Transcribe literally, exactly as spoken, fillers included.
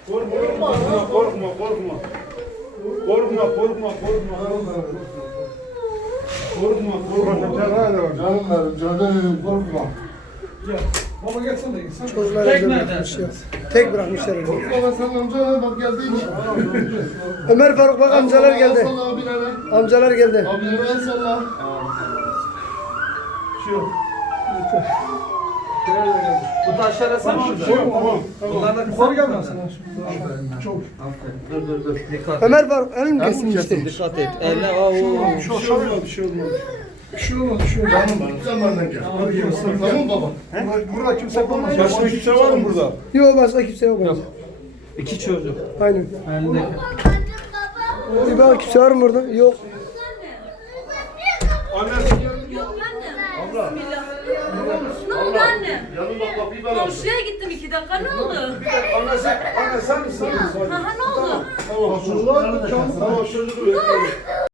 Korkma, korkma, korkma, korkma. Korkma, korkma, korkma. Korkma, korkma. Canım benim, canım korkma. Baba gelsene de gitsin. Çocuklar evde bırakmış ya. Tek bırakmışlar evde. Baba sen amcana bak geldik. Ömer Faruk bak amcalar geldi. Salla abilere. Amcalar geldi. Abilere el salla. Şu. Bu taşlara sen mi Şu, tamam. Bunlar da Yukarı gelme sen. Çok. Dur dur dur. Dikkat et. Ömer Faruk elin mi kesin işte? Dikkat et. Elle aa. Bir şey olmaz, bir şey olmaz. Bir şey olmadı şu an. Canım benim, sen benden gel. Tamam baba. Burada kimse kalmaz. Başka kimse var mı burada? Yok başka kimse yok. Yok. İki çocuk. Aynen. Elinde. Bir bak kimse var mı burada? Yok. Annesi. Yok annem. Bismillah. Ne oldu annem? Yanıma kapıyı ben Komşuya gittim iki dakika ne oldu? Annesi, anne sen misin? Ha ha ne oldu? Tamam, tamam. Tamam, çocuğu bekleyin.